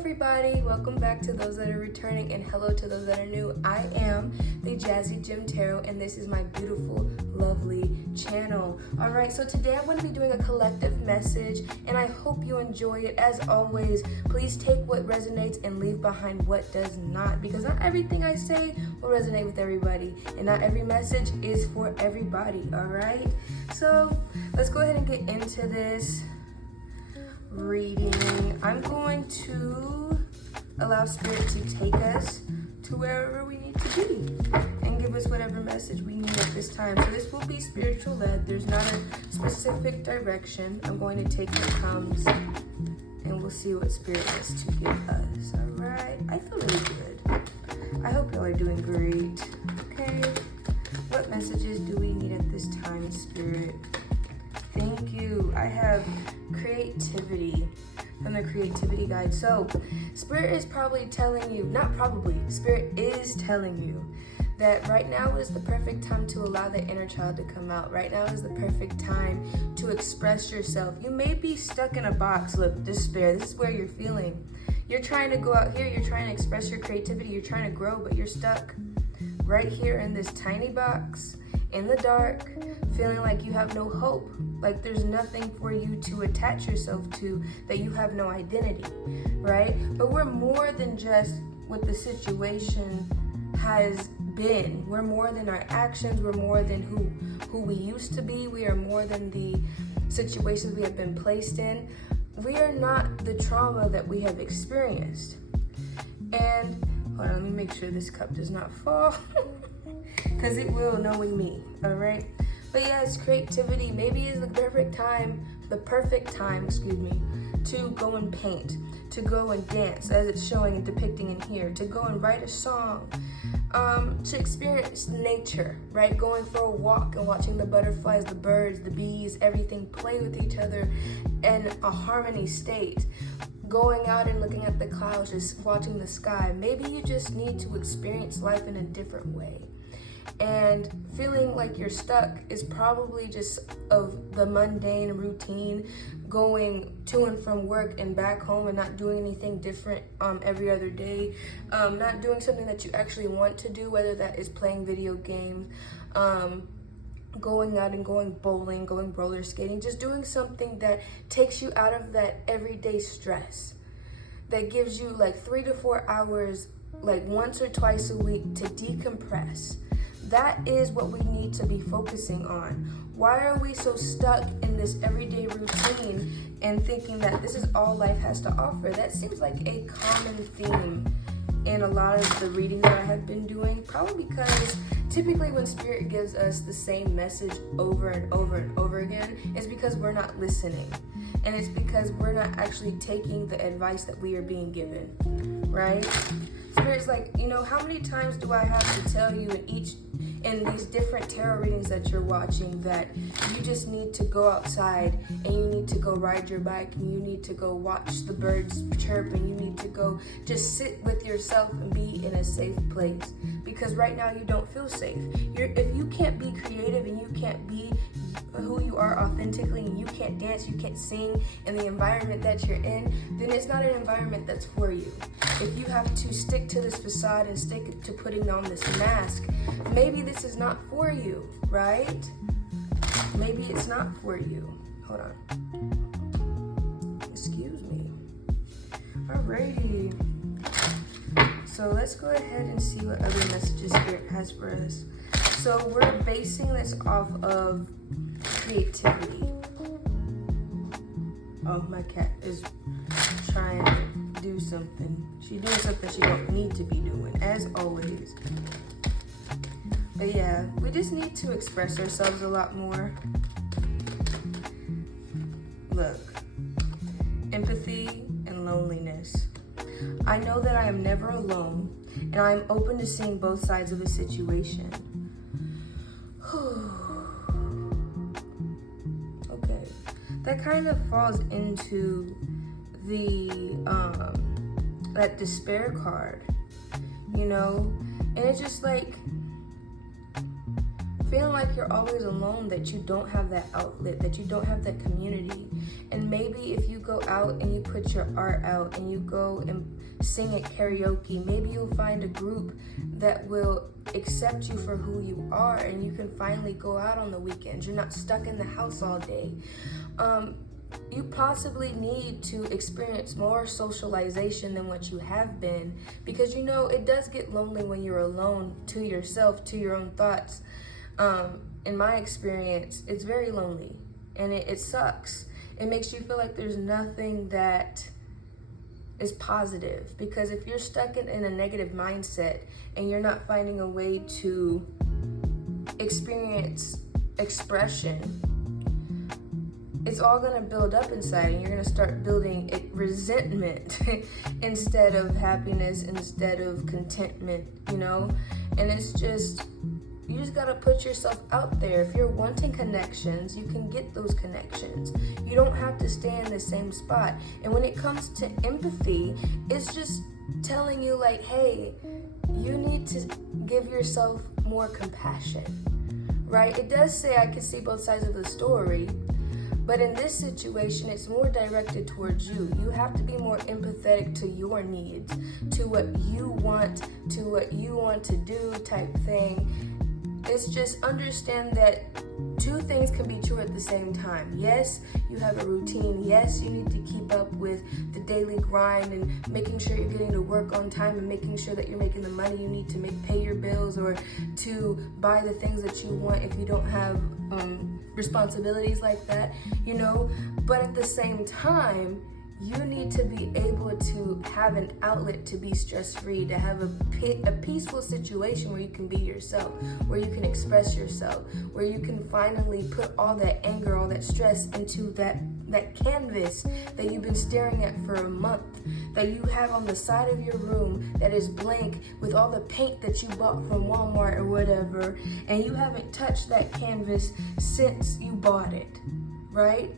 everybody, welcome back to those that are returning, and hello to those that are new. I am the Jazzy Gem Tarot, and this is my beautiful, lovely channel. Alright, so today I'm going to be doing a collective message, and I hope you enjoy it. As always, please take what resonates and leave behind what does not, because not everything I say will resonate with everybody, and not every message is for everybody. Alright, so let's go ahead and get into this reading. I'm going to allow Spirit to take us to wherever we need to be and give us whatever message we need at this time. So this will be spiritual led. There's not a specific direction. I'm going to take what comes and we'll see what Spirit has to give us. All right, I feel really good. I hope y'all are doing great. Okay, what messages do we need at this time, Spirit? Thank you. I have creativity from the creativity guide. So Spirit is probably telling you, not probably, Spirit is telling you that right now is the perfect time to allow the inner child to come out. Right now is the perfect time to express yourself. You may be stuck in a box. Look, despair, this is where you're feeling. You're trying to go out here, you're trying to express your creativity, you're trying to grow, but you're stuck right here in this tiny box, in the dark, feeling like you have no hope, like there's nothing for you to attach yourself to, that you have no identity, right? But we're more than just what the situation has been. We're more than our actions. We're more than who we used to be. We are more than the situations we have been placed in. We are not the trauma that we have experienced. And hold on, let me make sure this cup does not fall. Because it will, knowing me, all right? But yes, creativity maybe is the perfect time, to go and paint, to go and dance, as it's showing and depicting in here, to go and write a song, to experience nature, right? Going for a walk and watching the butterflies, the birds, the bees, everything play with each other in a harmony state. Going out and looking at the clouds, just watching the sky. Maybe you just need to experience life in a different way. And feeling like you're stuck is probably just of the mundane routine, going to and from work and back home and not doing anything different every other day, not doing something that you actually want to do, whether that is playing video games, going out and going bowling, going roller skating, just doing something that takes you out of that everyday stress, that gives you like 3 to 4 hours, like once or twice a week, to decompress. That is what we need to be focusing on. Why are we so stuck in this everyday routine and thinking that this is all life has to offer? That seems like a common theme in a lot of the readings that I have been doing, probably because typically when Spirit gives us the same message over and over and over again, it's because we're not listening. And it's because we're not actually taking the advice that we are being given, right? Spirit's like, how many times do I have to tell you in these different tarot readings that you're watching that you just need to go outside and you need to go ride your bike and you need to go watch the birds chirp and you need to go just sit with yourself and be in a safe place, because right now you don't feel safe. If you can't be creative and you can't be who you are authentically, and you can't dance, you can't sing in the environment that you're in, then it's not an environment that's for you. If you have to stick to this facade and stick to putting on this mask, maybe this is not for you, right? Maybe it's not for you. Hold on. Excuse me. Alrighty. So let's go ahead and see what other messages Spirit has for us. So we're basing this off of creativity. Oh, my cat is trying to do something. She's doing something she don't need to be doing, as always. But yeah, we just need to express ourselves a lot more. Look, empathy and loneliness. I know that I am never alone, and I am open to seeing both sides of a situation. Okay, that kind of falls into the that despair card, and it's just like feeling like you're always alone, that you don't have that outlet, that you don't have that community. And maybe if you go out and you put your art out and you go and sing at karaoke, maybe you'll find a group that will accept you for who you are, and you can finally go out on the weekends. You're not stuck in the house all day. You possibly need to experience more socialization than what you have been, because you know it does get lonely when you're alone to yourself, to your own thoughts. In my experience, it's very lonely, and it sucks. It makes you feel like there's nothing that is positive, because if you're stuck in a negative mindset and you're not finding a way to experience expression, it's all going to build up inside, and you're going to start building resentment instead of happiness, instead of contentment, you know? And it's just, you just got to put yourself out there. If you're wanting connections, you can get those connections. You don't have to stay in the same spot. And when it comes to empathy, it's just telling you like, hey, you need to give yourself more compassion, right? It does say I can see both sides of the story, but in this situation, it's more directed towards you. You have to be more empathetic to your needs, to what you want to do type thing. It's just understand that two things can be true at the same time. Yes, you have a routine. Yes, you need to keep up with the daily grind and making sure you're getting to work on time and making sure that you're making the money you need to pay your bills or to buy the things that you want if you don't have responsibilities like that, you know. But at the same time, you need to be able to have an outlet to be stress-free, to have a peaceful situation where you can be yourself, where you can express yourself, where you can finally put all that anger, all that stress into that canvas that you've been staring at for a month, that you have on the side of your room that is blank with all the paint that you bought from Walmart or whatever, and you haven't touched that canvas since you bought it, right?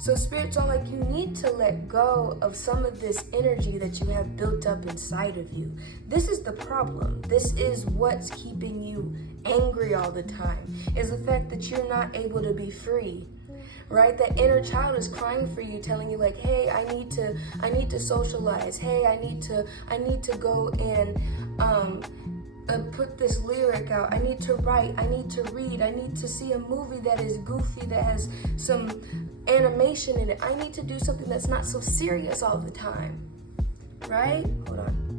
So Spirit's all like, you need to let go of some of this energy that you have built up inside of you. This is the problem. This is what's keeping you angry all the time, is the fact that you're not able to be free. Right? That inner child is crying for you, telling you like, hey, I need to socialize. Hey, I need to go and put this lyric out. I need to write. I need to read. I need to see a movie that is goofy, that has some animation in it. I need to do something that's not so serious all the time. Right? Hold on.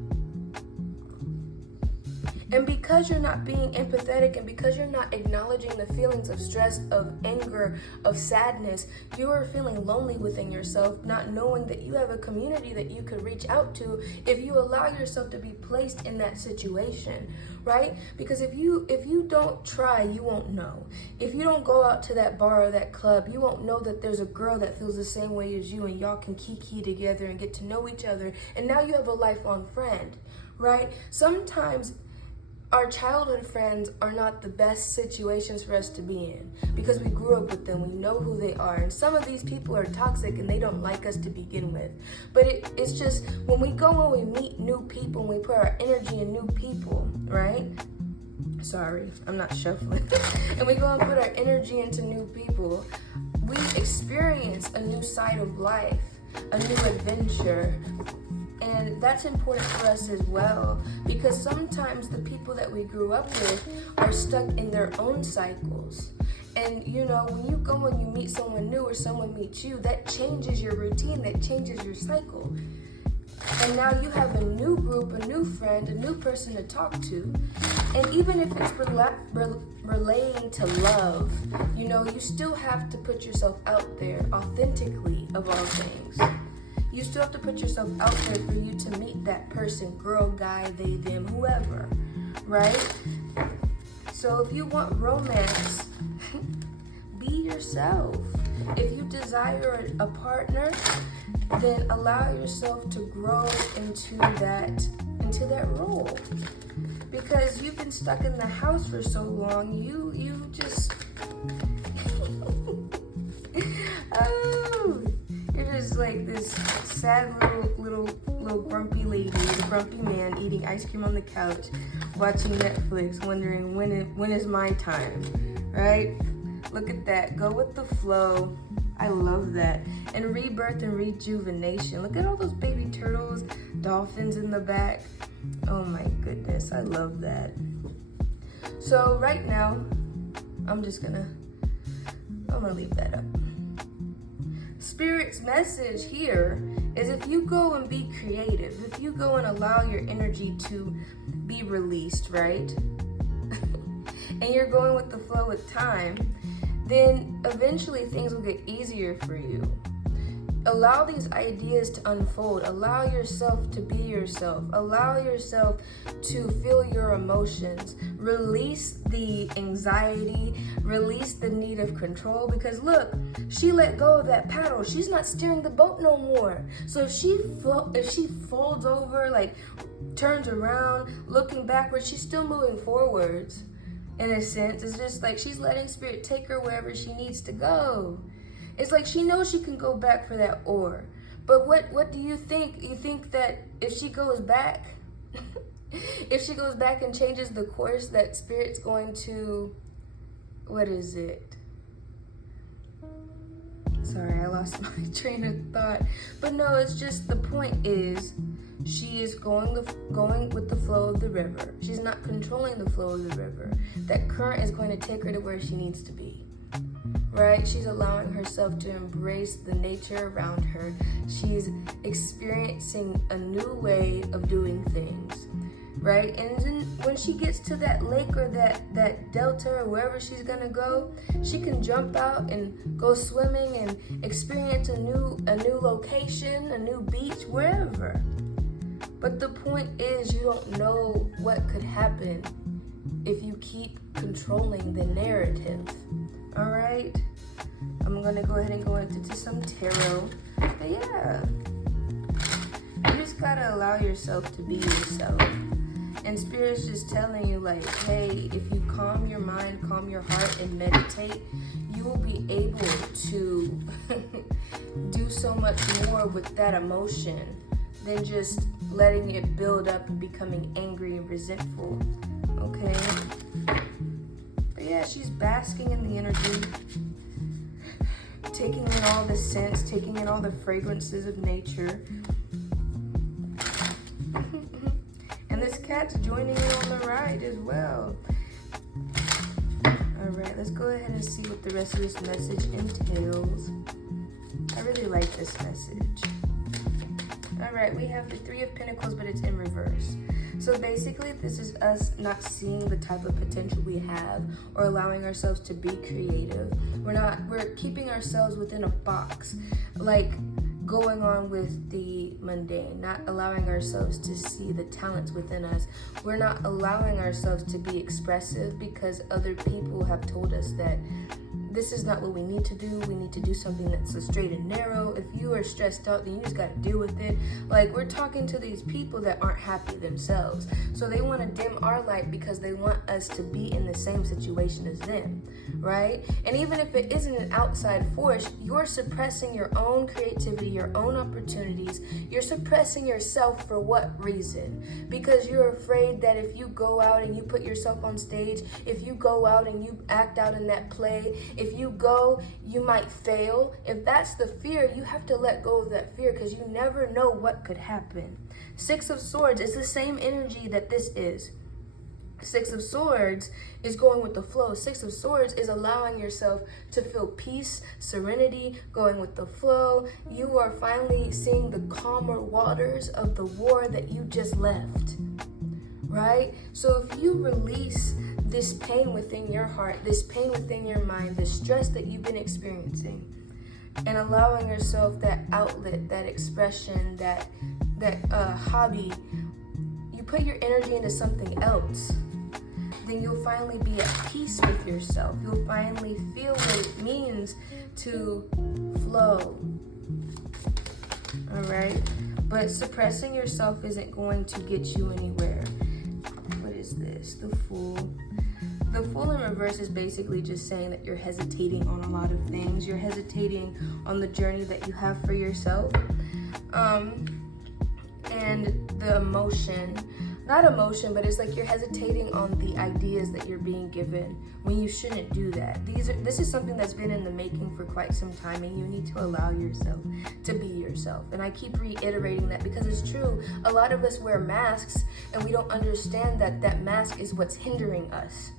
And because you're not being empathetic, and because you're not acknowledging the feelings of stress, of anger, of sadness, you are feeling lonely within yourself, not knowing that you have a community that you could reach out to if you allow yourself to be placed in that situation, right? Because if you don't try, you won't know. If you don't go out to that bar or that club, you won't know that there's a girl that feels the same way as you, and y'all can kiki together and get to know each other, and now you have a lifelong friend, right? Sometimes our childhood friends are not the best situations for us to be in because we grew up with them. We know who they are. And some of these people are toxic and they don't like us to begin with. But it's just when we go and we meet new people and we put our energy in new people, right? Sorry, I'm not shuffling. And we go and put our energy into new people, we experience a new side of life, a new adventure. And that's important for us as well, because sometimes the people that we grew up with are stuck in their own cycles. And you know, when you go and you meet someone new or someone meets you, that changes your routine, that changes your cycle. And now you have a new group, a new friend, a new person to talk to. And even if it's relating to love, you know, you still have to put yourself out there authentically, of all things. You still have to put yourself out there for you to meet that person, girl, guy, they, them, whoever, right? So if you want romance, be yourself. If you desire a partner, then allow yourself to grow into that role. Because you've been stuck in the house for so long, you just you're just like this sad little grumpy lady, the grumpy man eating ice cream on the couch, watching Netflix, wondering when is my time, right? Look at that. Go with the flow. I love that. And rebirth and rejuvenation. Look at all those baby turtles, dolphins in the back. Oh my goodness, I love that. So right now, I'm gonna leave that up. Spirit's message here is if you go and be creative, if you go and allow your energy to be released, right? And you're going with the flow with time, then eventually things will get easier for you. Allow these ideas to unfold. Allow yourself to be yourself. Allow yourself to feel your emotions. Release the anxiety. Release the need of control. Because look, she let go of that paddle. She's not steering the boat no more. So if she folds over, like turns around, looking backwards, she's still moving forwards. In a sense, it's just like she's letting spirit take her wherever she needs to go. It's like she knows she can go back for that oar. But what do you think? You think that if she goes back, if she goes back and changes the course, that spirit's going to, what is it? Sorry, I lost my train of thought. But no, it's just the point is she is going with the flow of the river. She's not controlling the flow of the river. That current is going to take her to where she needs to be. Right? She's allowing herself to embrace the nature around her. She's experiencing a new way of doing things. Right? And then when she gets to that lake or that delta or wherever she's gonna go, she can jump out and go swimming and experience a new location, a new beach, wherever. But the point is, you don't know what could happen if you keep controlling the narrative. All right, I'm gonna go ahead and go into some tarot. But yeah, you just gotta allow yourself to be yourself. And Spirit's just telling you, like, hey, if you calm your mind, calm your heart, and meditate, you will be able to do so much more with that emotion than just letting it build up and becoming angry and resentful. Okay? But yeah, she's basking in the energy, taking in all the scents, taking in all the fragrances of nature. And this cat's joining you on the ride as well. Alright, let's go ahead and see what the rest of this message entails. I really like this message. Alright, we have the Three of Pentacles, but it's in reverse. So basically, this is us not seeing the type of potential we have or allowing ourselves to be creative. We're keeping ourselves within a box, like going on with the mundane, not allowing ourselves to see the talents within us. We're not allowing ourselves to be expressive because other people have told us that this is not what we need to do. We need to do something that's so straight and narrow. If you are stressed out, then you just got to deal with it. Like, we're talking to these people that aren't happy themselves. So they want to dim our light because they want us to be in the same situation as them, right? And even if it isn't an outside force, you're suppressing your own creativity, your own opportunities. You're suppressing yourself for what reason? Because you're afraid that if you go out and you put yourself on stage, if you go out and you act out in that play, if you go, you might fail. If that's the fear, you have to let go of that fear because you never know what could happen. Six of Swords is the same energy that this is. Six of Swords is going with the flow. Six of Swords is allowing yourself to feel peace, serenity, going with the flow. You are finally seeing the calmer waters of the war that you just left, right? So if you release this pain within your heart, this pain within your mind, this stress that you've been experiencing, and allowing yourself that outlet, that expression, that hobby, you put your energy into something else, then you'll finally be at peace with yourself. You'll finally feel what it means to flow. All right? But suppressing yourself isn't going to get you anywhere. What is this? The Fool. The Fool in reverse is basically just saying that you're hesitating on a lot of things. You're hesitating on the journey that you have for yourself. And the emotion not emotion, but it's like you're hesitating on the ideas that you're being given when you shouldn't do that. This is something that's been in the making for quite some time, and you need to allow yourself to be yourself. And I keep reiterating that because it's true. A lot of us wear masks and we don't understand that that mask is what's hindering us.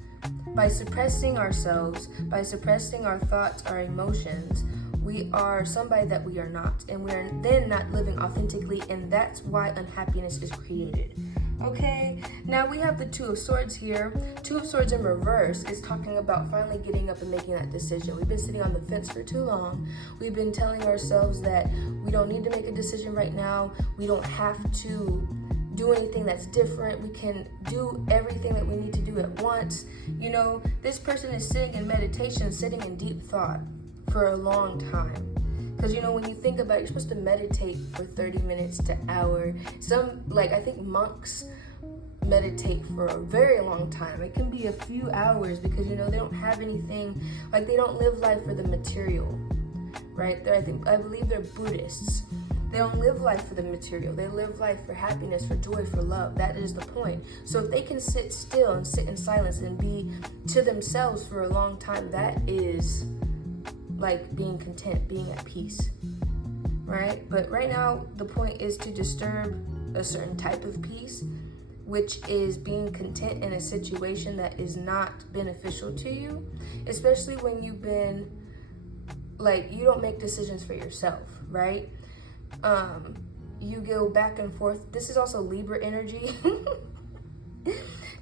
By suppressing ourselves, by suppressing our thoughts, our emotions, we are somebody that we are not, and we're then not living authentically, and that's why unhappiness is created. Okay, now we have the Two of Swords here. Two of Swords in reverse is talking about finally getting up and making that decision. We've been sitting on the fence for too long. We've been telling ourselves that we don't need to make a decision right now. We don't have to do anything that's different. We can do everything that we need to do at once. You know, this person is sitting in meditation, sitting in deep thought for a long time. Because, you know, when you think about it, you're supposed to meditate for 30 minutes to an hour. I think monks meditate for a very long time. It can be a few hours because, you know, they don't have anything, like they don't live life for the material, right? I believe they're Buddhists. They don't live life for the material. They live life for happiness, for joy, for love. That is the point. So if they can sit still and sit in silence and be to themselves for a long time, that is like being content, being at peace, right? But right now, the point is to disturb a certain type of peace, which is being content in a situation that is not beneficial to you, especially when you've been, like, you don't make decisions for yourself, right? You go back and forth. This is also Libra energy.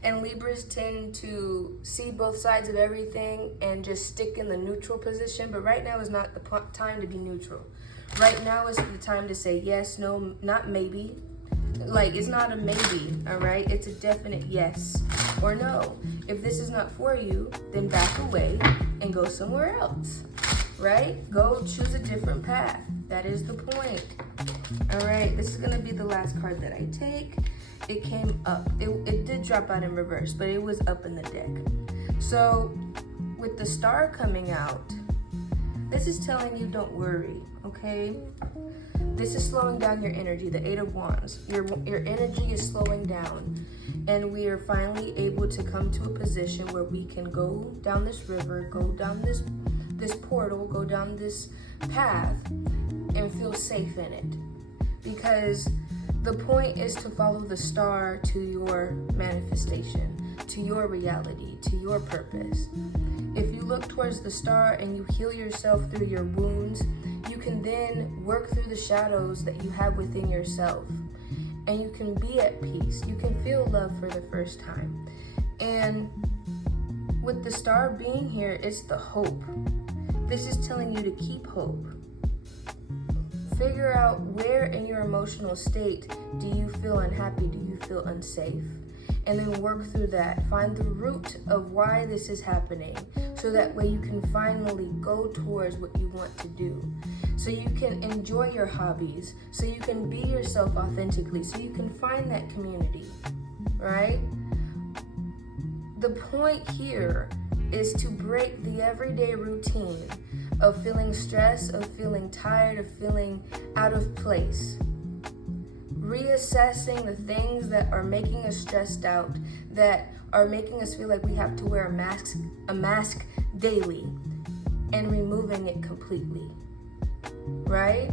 And Libras tend to see both sides of everything and just stick in the neutral position. But right now is not the time to be neutral. Right now is the time to say yes, no, not maybe. Like, it's not a maybe, all right? It's a definite yes or no. If this is not for you, then back away and go somewhere else, right? Go choose a different path. That is the point. All right, this is going to be the last card that I take. It came up. It did drop out in reverse, but it was up in the deck. So with the Star coming out, this is telling you don't worry, okay? This is slowing down your energy, the Eight of Wands. Your energy is slowing down, and we are finally able to come to a position where we can go down this river, go down this portal, go down this path, and feel safe in it. Because the point is to follow the star to your manifestation, to your reality, to your purpose. If you look towards the star and you heal yourself through your wounds, you can then work through the shadows that you have within yourself. And you can be at peace. You can feel love for the first time. And with the star being here, it's the hope. This is telling you to keep hope. Figure out where in your emotional state do you feel unhappy, do you feel unsafe? And then work through that. Find the root of why this is happening, so that way you can finally go towards what you want to do. So you can enjoy your hobbies, so you can be yourself authentically, so you can find that community, right? The point here is to break the everyday routine of feeling stressed, of feeling tired, of feeling out of place. Reassessing the things that are making us stressed out, that are making us feel like we have to wear a mask daily, and removing it completely, right?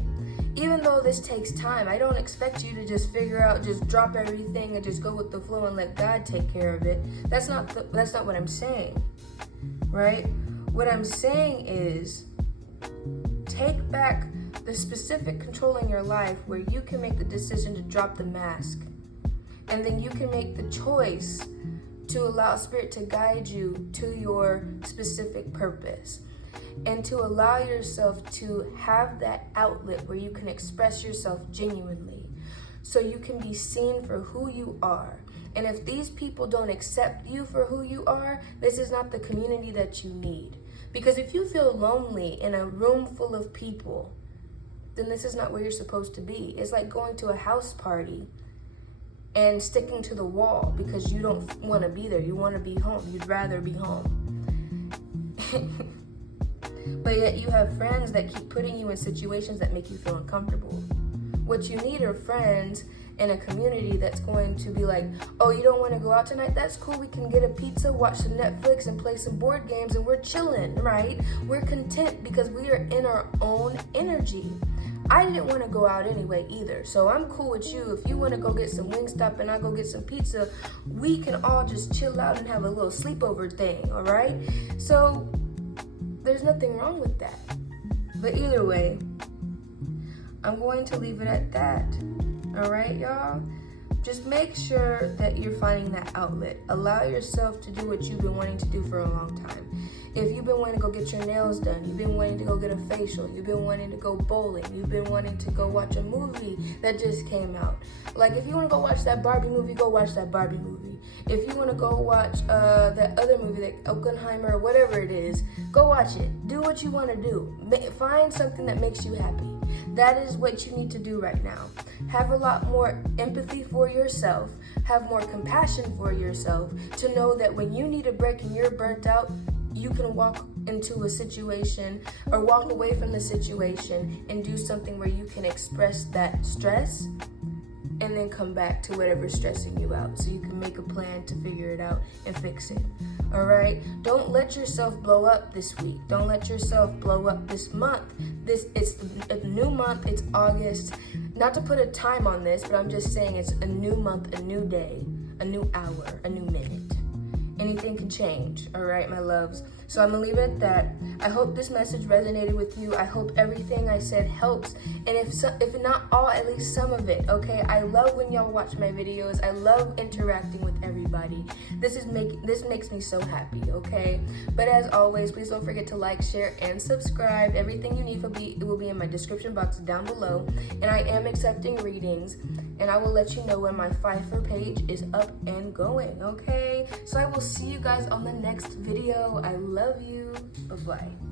Even though this takes time, I don't expect you to just figure out, just drop everything and just go with the flow and let God take care of it. That's not what I'm saying, right? What I'm saying is, take back the specific control in your life where you can make the decision to drop the mask. And then you can make the choice to allow Spirit to guide you to your specific purpose. And to allow yourself to have that outlet where you can express yourself genuinely. So you can be seen for who you are. And if these people don't accept you for who you are, this is not the community that you need. Because if you feel lonely in a room full of people, then this is not where you're supposed to be. It's like going to a house party and sticking to the wall because you don't want to be there. You want to be home. You'd rather be home. But yet you have friends that keep putting you in situations that make you feel uncomfortable. What you need are friends in a community that's going to be like, oh, you don't want to go out tonight? That's cool. We can get a pizza, watch some Netflix, and play some board games, and we're chilling, right? We're content because we are in our own energy. I didn't want to go out anyway either, so I'm cool with you. If you want to go get some Wingstop and I go get some pizza, we can all just chill out and have a little sleepover thing, all right? So there's nothing wrong with that. But either way, I'm going to leave it at that. All right, y'all? Just make sure that you're finding that outlet. Allow yourself to do what you've been wanting to do for a long time. If you've been wanting to go get your nails done, you've been wanting to go get a facial, you've been wanting to go bowling, you've been wanting to go watch a movie that just came out. Like, if you want to go watch that Barbie movie, go watch that Barbie movie. If you want to go watch that other movie, that Oppenheimer or whatever it is, go watch it. Do what you want to do. Find something that makes you happy. That is what you need to do right now. Have a lot more empathy for yourself. Have more compassion for yourself to know that when you need a break and you're burnt out, you can walk into a situation or walk away from the situation and do something where you can express that stress and then come back to whatever's stressing you out so you can make a plan to figure it out and fix it. All right? Don't let yourself blow up this week. Don't let yourself blow up this month. It's a new month. It's August. Not to put a time on this, but I'm just saying it's a new month, a new day, a new hour, a new minute. Anything can change, all right, my loves? So I'm gonna leave it at that. I hope this message resonated with you. I hope everything I said helps. And if not all, at least some of it, okay? I love when y'all watch my videos. I love interacting with everybody. This makes me so happy, okay? But as always, please don't forget to like, share, and subscribe. Everything you need will be in my description box down below. And I am accepting readings. And I will let you know when my Fiverr page is up and going, okay? So I will see you guys on the next video. I love you. Bye-bye.